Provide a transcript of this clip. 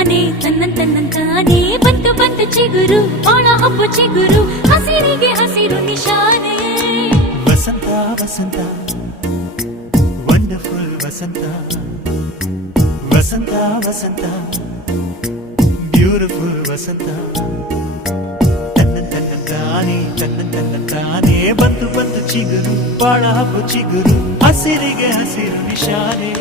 ತಾನೇ ತನ್ನಂತಾನೇ ಬಂತು ಬಂತು ಚಿಗುರು ಬಾಳ ಹಬ್ಬ ಚಿಗುರು ಹಸಿರಿಗೆ ಹಸಿರು ನಿಶಾನೆ ವಸಂತ ವಸಂತ ವಂಡರ್ಫುಲ್ ವಸಂತ ವಸಂತ ವಸಂತ ಬ್ಯೂಟಿಫುಲ್ ವಸಂತ ತನ್ನಂತಾನೇ ಬಂತು ಬಂತು ಚಿಗುರು ಬಾಳ ಹಬ್ಬ ಚಿಗುರು ಹಸಿರಿಗೆ ಹಸಿರು ನಿಶಾನೆ